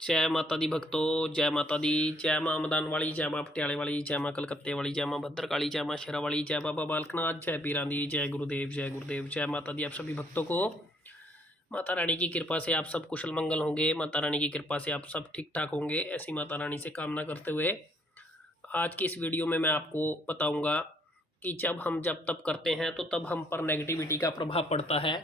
जय माता दी भक्तों, जय माता दी। जय माँ मदान वाली, जय माँ पटियाले वाली, जय माँ कलकत्ते वाली, जय माँ भद्रकाली, जय माँ शेरा वाली, जय बाबा बालकनाथ, जय पीरां दी, जय गुरुदेव, जय गुरुदेव। जय माता दी। आप सभी भक्तों को माता रानी की कृपा से आप सब कुशल मंगल होंगे। माता रानी की कृपा से आप सब ठीक ठाक होंगे, ऐसी माता रानी से कामना करते हुए आज की इस वीडियो में मैं आपको बताऊंगा कि जब हम जब तप करते हैं तो तब हम पर नेगेटिविटी का प्रभाव पड़ता है।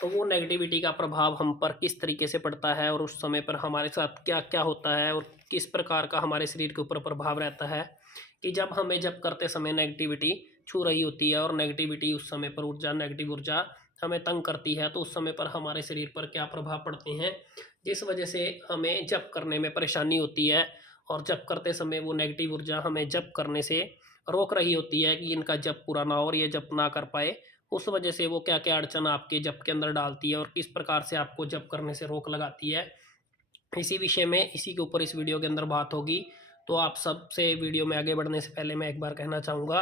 तो वो नेगेटिविटी का प्रभाव हम पर किस तरीके से पड़ता है और उस समय पर हमारे साथ क्या क्या होता है और किस प्रकार का हमारे शरीर के ऊपर प्रभाव रहता है कि जब हमें जब करते समय नेगेटिविटी छू रही होती है और नेगेटिविटी उस समय पर ऊर्जा, नेगेटिव ऊर्जा हमें तंग करती है, तो उस समय पर हमारे शरीर पर क्या प्रभाव पड़ते हैं, जिस वजह से हमें जप करने में परेशानी होती है और जप करते समय वो नेगेटिव ऊर्जा हमें जप करने से रोक रही होती है कि इनका जप पूरा ना हो और ये जप ना कर पाए। उस वजह से वो क्या क्या अड़चन आपके जप के अंदर डालती है और किस प्रकार से आपको जप करने से रोक लगाती है, इसी विषय में इसी के ऊपर इस वीडियो के अंदर बात होगी। तो आप सबसे वीडियो में आगे बढ़ने से पहले मैं एक बार कहना चाहूँगा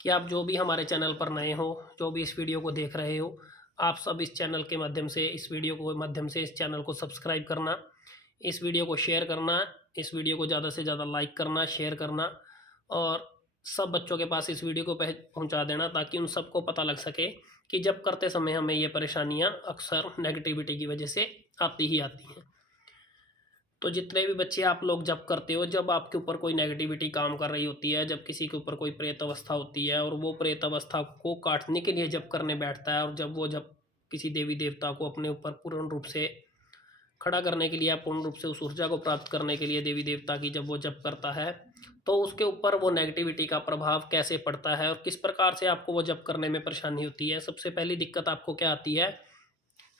कि आप जो भी हमारे चैनल पर नए हो, जो भी इस वीडियो को देख रहे हो, आप सब इस चैनल के माध्यम से, इस वीडियो को माध्यम से इस चैनल को सब्सक्राइब करना, इस वीडियो को शेयर करना, इस वीडियो को ज़्यादा से ज़्यादा लाइक करना, शेयर करना और सब बच्चों के पास इस वीडियो को पहुंचा देना, ताकि उन सबको पता लग सके कि जब करते समय हमें ये परेशानियां अक्सर नेगेटिविटी की वजह से आती ही आती हैं। तो जितने भी बच्चे आप लोग जब करते हो, जब आपके ऊपर कोई नेगेटिविटी काम कर रही होती है, जब किसी के ऊपर कोई प्रेत अवस्था होती है और वो प्रेत अवस्था को काटने के लिए जब करने बैठता है और जब किसी देवी देवता को अपने ऊपर पूर्ण रूप से खड़ा करने के लिए या पूर्ण रूप से उस ऊर्जा को प्राप्त करने के लिए देवी देवता की जब वो जप करता है, तो उसके ऊपर वो नेगेटिविटी का प्रभाव कैसे पड़ता है और किस प्रकार से आपको वो जप करने में परेशानी होती है। सबसे पहली दिक्कत आपको क्या आती है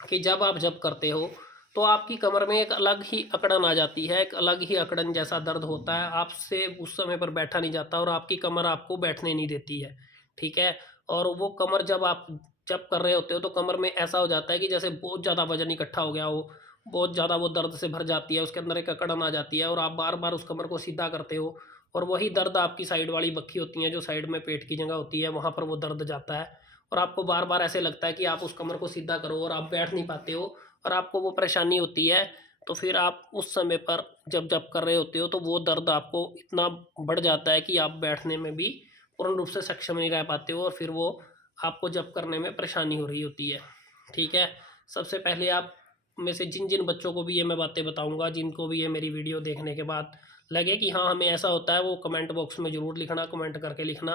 कि जब आप जप करते हो तो आपकी कमर में एक अलग ही अकड़न आ जाती है, एक अलग ही अकड़न जैसा दर्द होता है, आपसे उस समय पर बैठा नहीं जाता और आपकी कमर आपको बैठने नहीं देती है। ठीक है। और वो कमर जब आप जप कर रहे होते हो तो कमर में ऐसा हो जाता है कि जैसे बहुत ज़्यादा वजन इकट्ठा हो गया हो, बहुत ज़्यादा वो दर्द से भर जाती है, उसके अंदर एक अकड़न आ जाती है और आप बार बार उस कमर को सीधा करते हो और वही दर्द आपकी साइड वाली बक्खी होती है, जो साइड में पेट की जगह होती है, वहाँ पर वो दर्द जाता है और आपको बार बार ऐसे लगता है कि आप उस कमर को सीधा करो और आप बैठ नहीं पाते हो और आपको वो परेशानी होती है। तो फिर आप उस समय पर जब जब कर रहे होते हो तो वो दर्द आपको इतना बढ़ जाता है कि आप बैठने में भी पूर्ण रूप से सक्षम नहीं रह पाते हो और फिर वो आपको जब करने में परेशानी हो रही होती है। ठीक है। सबसे पहले आप में से जिन जिन बच्चों को भी ये मैं बातें बताऊंगा, जिनको भी ये मेरी वीडियो देखने के बाद लगे कि हाँ हमें ऐसा होता है, वो कमेंट बॉक्स में ज़रूर लिखना, कमेंट करके लिखना,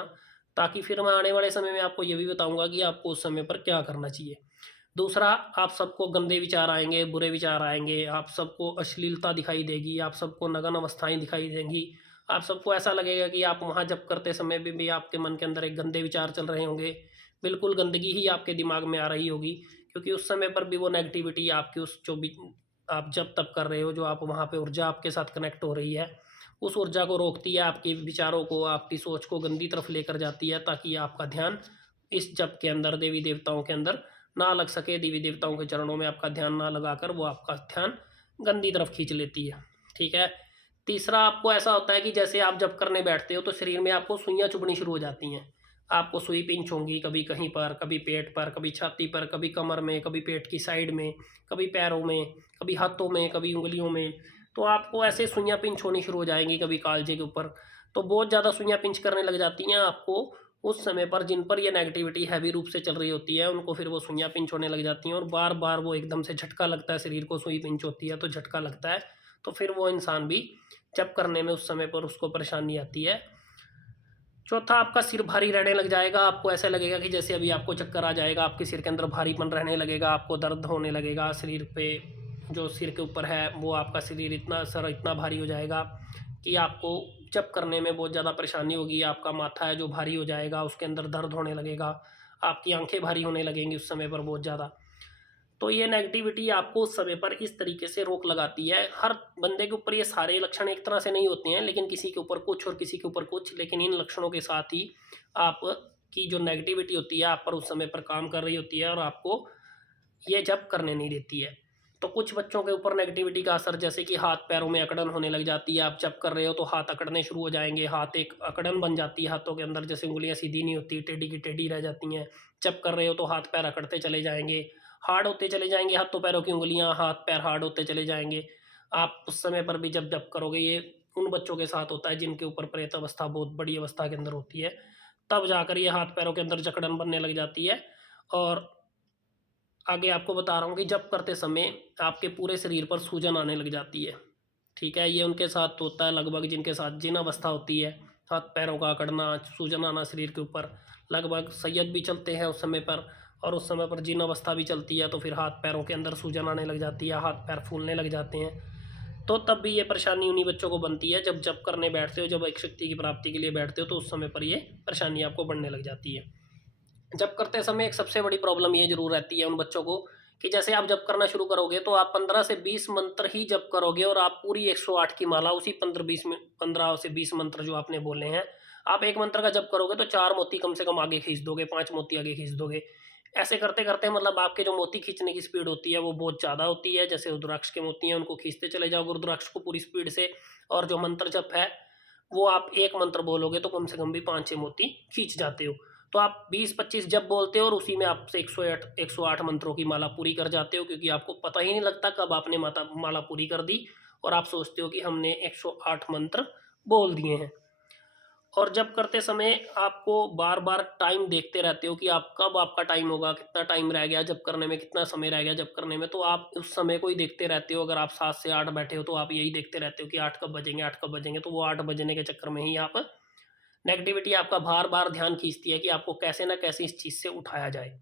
ताकि फिर मैं आने वाले समय में आपको ये भी बताऊंगा कि आपको उस समय पर क्या करना चाहिए। दूसरा, आप सबको गंदे विचार आएंगे, बुरे विचार आएंगे, आप सबको अश्लीलता दिखाई देगी, आप सबको नग्न अवस्थाएं दिखाई देंगी, आप सबको ऐसा लगेगा कि आप वहाँ जब करते समय भी आपके मन के अंदर एक गंदे विचार चल रहे होंगे, बिल्कुल गंदगी ही आपके दिमाग में आ रही होगी, क्योंकि उस समय पर भी वो नेगेटिविटी आपकी उस जो भी आप जब तब कर रहे हो, जो आप वहाँ पे ऊर्जा आपके साथ कनेक्ट हो रही है, उस ऊर्जा को रोकती है, आपके विचारों को, आपकी सोच को गंदी तरफ लेकर जाती है, ताकि आपका ध्यान इस जप के अंदर, देवी देवताओं के अंदर ना लग सके। देवी देवताओं के चरणों में आपका ध्यान ना लगाकर वो आपका ध्यान गंदी तरफ खींच लेती है। ठीक है। तीसरा, आपको ऐसा होता है कि जैसे आप जब करने बैठते हो तो शरीर में आपको सुइयाँ चुभनी शुरू हो जाती हैं। आपको सुई पिंच होंगी, कभी कहीं पर, कभी पेट पर, कभी छाती पर, कभी कमर में, कभी पेट की साइड में, कभी पैरों में, कभी हाथों में, कभी उंगलियों में। तो आपको ऐसे सुइयाँ पिंच होनी शुरू हो जाएंगी, कभी कालजे के ऊपर। तो बहुत ज़्यादा सुइयाँ पिंच करने लग जाती हैं आपको उस समय पर, जिन पर ये नेगेटिविटी हैवी रूप से चल रही होती है, उनको फिर वो सुइयाँ पिंच होने लग जाती हैं और बार बार वो एकदम से झटका लगता है, शरीर को सुई पिंच होती है तो झटका लगता है, तो फिर वो इंसान भी जब करने में उस समय पर उसको परेशानी आती है। चौथा, आपका सिर भारी रहने लग जाएगा, आपको ऐसा लगेगा कि जैसे अभी आपको चक्कर आ जाएगा, आपके सिर के अंदर भारीपन रहने लगेगा, आपको दर्द होने लगेगा शरीर पे, जो सिर के ऊपर है वो आपका शरीर इतना, सर इतना भारी हो जाएगा कि आपको जब करने में बहुत ज़्यादा परेशानी होगी। आपका माथा है जो भारी हो जाएगा, उसके अंदर दर्द होने लगेगा, आपकी आंखें भारी होने लगेंगी उस समय पर बहुत ज़्यादा। तो ये नेगेटिविटी आपको उस समय पर इस तरीके से रोक लगाती है। हर बंदे के ऊपर ये सारे लक्षण एक तरह से नहीं होते हैं, लेकिन किसी के ऊपर कुछ और किसी के ऊपर कुछ, लेकिन इन लक्षणों के साथ ही आप की जो नेगेटिविटी होती है आप पर उस समय पर काम कर रही होती है और आपको ये जब करने नहीं देती है। तो कुछ बच्चों के ऊपर नेगेटिविटी का असर, जैसे कि हाथ पैरों में अकड़न होने लग जाती है, आप जब कर रहे हो तो हाथ अकड़ने शुरू हो जाएंगे, हाथ एक अकड़न बन जाती है हाथों के अंदर, जैसे उंगलियां सीधी नहीं होती, टेढ़ी की टेढ़ी रह जाती हैं। जब कर रहे हो तो हाथ पैर अकड़ते चले जाएंगे, हार्ड होते चले जाएंगे, हाथों पैरों की उंगलियां, हाथ पैर हार्ड होते चले जाएंगे। आप उस समय पर भी जब जप करोगे, ये उन बच्चों के साथ होता है जिनके ऊपर प्रेत अवस्था बहुत बड़ी अवस्था के अंदर होती है, तब जाकर ये हाथ पैरों के अंदर जकड़न बनने लग जाती है। और आगे आपको बता रहा हूँ कि जप करते समय आपके पूरे शरीर पर सूजन आने लग जाती है। ठीक है, ये उनके साथ होता है लगभग जिनके साथ जिन अवस्था होती है, हाथ पैरों का अकड़ना, सूजन आना शरीर के ऊपर। लगभग सैयद भी चलते हैं उस समय पर, और उस समय पर जिन अवस्था भी चलती है तो फिर हाथ पैरों के अंदर सूजन आने लग जाती है, हाथ पैर फूलने लग जाते हैं। तो तब भी ये परेशानी उन्हीं बच्चों को बनती है जब जप करने बैठते हो, जब एक शक्ति की प्राप्ति के लिए बैठते हो, तो उस समय पर ये परेशानी आपको बढ़ने लग जाती है। जब करते समय एक सबसे बड़ी प्रॉब्लम ये जरूर रहती है उन बच्चों को कि जैसे आप जप करना शुरू करोगे तो आप 15 से 20 मंत्र ही जप करोगे, और आप पूरी 108 की माला उसी 15 से 20 मंत्र जो आपने बोले हैं, आप एक मंत्र का जप करोगे तो 4 मोती कम से कम आगे खींच दोगे, 5 मोती आगे खींच दोगे। ऐसे करते करते मतलब आपके जो मोती खींचने की स्पीड होती है वो बहुत ज़्यादा होती है। जैसे रुद्राक्ष के मोती हैं उनको खींचते चले जाओगे रुद्राक्ष को पूरी स्पीड से, और जो मंत्र जप है वो आप एक मंत्र बोलोगे तो कम से कम भी 5-6 मोती खींच जाते हो। तो आप 20-25 जब बोलते हो और उसी में आपसे 108 मंत्रों की माला पूरी कर जाते हो, क्योंकि आपको पता ही नहीं लगता कब आपने माला पूरी कर दी, और आप सोचते हो कि हमने 108 मंत्र बोल दिए हैं। और जब करते समय आपको बार बार टाइम देखते रहते हो कि आप कब आपका टाइम होगा, कितना टाइम रह गया जब करने में, कितना समय रह गया जब करने में, तो आप उस समय को ही देखते रहते हो। अगर आप 7 से 8 बैठे हो तो आप यही देखते रहते हो कि 8 कब बजेंगे, 8 कब बजेंगे, तो वो 8 बजने के चक्कर में ही आप नेगेटिविटी आपका बार बार ध्यान खींचती है कि आपको कैसे ना कैसे इस चीज़ से उठाया जाए।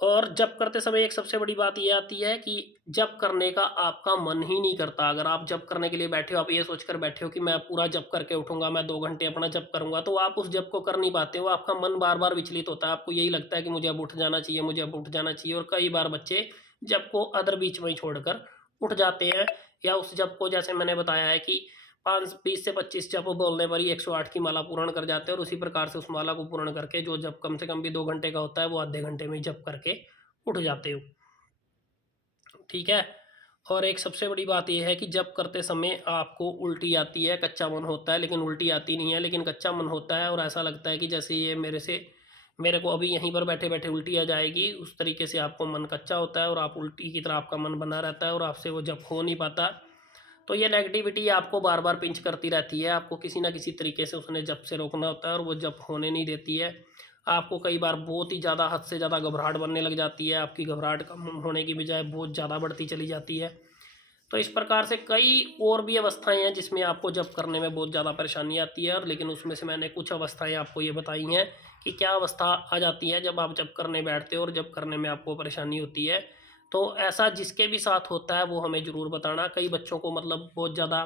और जप करते समय एक सबसे बड़ी बात ये आती है कि जप करने का आपका मन ही नहीं करता। अगर आप जप करने के लिए बैठे हो, आप ये सोचकर बैठे हो कि मैं पूरा जप करके उठूंगा, मैं 2 घंटे अपना जप करूंगा, तो आप उस जप को कर नहीं पाते हो। आपका मन बार बार विचलित होता है, आपको यही लगता है कि मुझे अब उठ जाना चाहिए, मुझे अब उठ जाना चाहिए। और कई बार बच्चे जप को अदर बीच में ही छोड़कर उठ जाते हैं, या उस जप को जैसे मैंने बताया है कि 20 से 25 जप बोलने पर ही 108 की माला पूर्ण कर जाते हैं, और उसी प्रकार से उस माला को पूर्ण करके जो जप कम से कम भी 2 घंटे का होता है वो आधे घंटे में ही जप करके उठ जाते हो। ठीक है। और एक सबसे बड़ी बात यह है कि जब करते समय आपको उल्टी आती है, कच्चा मन होता है, लेकिन उल्टी आती नहीं है, लेकिन कच्चा मन होता है, और ऐसा लगता है कि जैसे ये मेरे को अभी यहीं पर बैठे बैठे उल्टी आ जाएगी। उस तरीके से आपको मन कच्चा होता है और आप उल्टी की तरह आपका मन बना रहता है और आपसे वो जब हो नहीं पाता। तो ये नेगेटिविटी आपको बार बार पिंच करती रहती है, आपको किसी ना किसी तरीके से उसने जब से रोकना होता है, और वो जब होने नहीं देती है। आपको कई बार बहुत ही ज़्यादा, हद से ज़्यादा घबराहट बनने लग जाती है, आपकी घबराहट कम होने की बजाय बहुत ज़्यादा बढ़ती चली जाती है। तो इस प्रकार से कई और भी अवस्थाएं हैं जिसमें आपको जप करने में बहुत ज़्यादा परेशानी आती है, और लेकिन उसमें से मैंने कुछ अवस्थाएं आपको ये बताई हैं कि क्या अवस्था आ जाती है जब आप जप करने बैठते हो और जप करने में आपको परेशानी होती है। तो ऐसा जिसके भी साथ होता है वो हमें ज़रूर बताना। कई बच्चों को मतलब बहुत ज़्यादा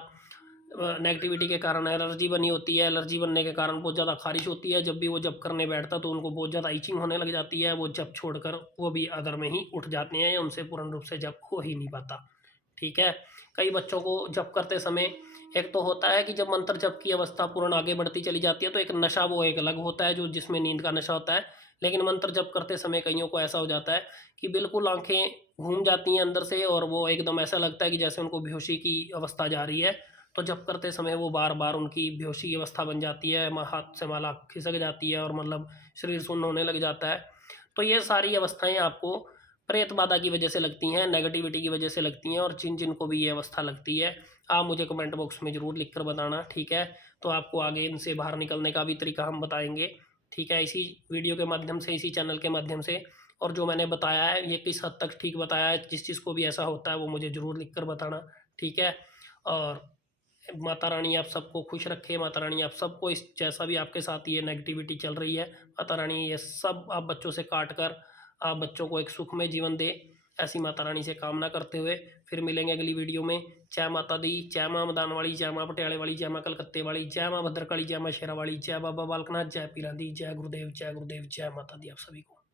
नेगेटिविटी के कारण एलर्जी बनी होती है, एलर्जी बनने के कारण बहुत ज़्यादा खारिश होती है। जब भी वो जप करने बैठता तो उनको बहुत ज़्यादा इचिंग होने लग जाती है, वो जप छोड़कर वो भी अदर में ही उठ जाते हैं, या उनसे पूर्ण रूप से जप हो ही नहीं पाता। ठीक है। कई बच्चों को जप करते समय एक तो होता है कि जब मंत्र जप की अवस्था पूर्ण आगे बढ़ती चली जाती है तो एक नशा वो एक अलग होता है जो जिसमें नींद का नशा होता है। लेकिन मंत्र जप करते समय कईयों को ऐसा हो जाता है कि बिल्कुल आंखें घूम जाती हैं अंदर से, और वो एकदम ऐसा लगता है कि जैसे उनको बेहोशी की अवस्था जा रही है। तो जप करते समय वो बार बार उनकी बेहोशी की अवस्था बन जाती है, हाथ से माला खिसक जाती है, और मतलब शरीर सुन्न होने लग जाता है। तो ये सारी अवस्थाएं आपको प्रेत बाधा की वजह से लगती हैं, नेगेटिविटी की वजह से लगती हैं। और जिन जिन को भी ये अवस्था लगती है, आप मुझे कमेंट बॉक्स में ज़रूर लिख कर बताना। ठीक है। तो आपको आगे इनसे बाहर निकलने का भी तरीका हम बताएंगे। ठीक है, इसी वीडियो के माध्यम से, इसी चैनल के माध्यम से। और जो मैंने बताया है ये किस हद तक ठीक बताया है, जिस चीज़ को भी ऐसा होता है वो मुझे ज़रूर लिख कर बताना। ठीक है। और माता रानी आप सबको खुश रखे, माता रानी आप सबको, इस जैसा भी आपके साथ ये नेगेटिविटी चल रही है, माता रानी ये सब आप बच्चों से काट कर आप बच्चों को एक सुखमय जीवन दे, ऐसी माता रानी से कामना करते हुए फिर मिलेंगे अगली वीडियो में। जय माता दी, जय माँ मदान वाली, जय माँ पटियाले वाली, जय माँ कलकत्ते वाली, जय माँ भद्रकाली, जय माँ शेरा वाली, जय बाबा बालकनाथ, जय पीरा दी, जय गुरुदेव, जय गुरुदेव, जय माता दी आप सभी को।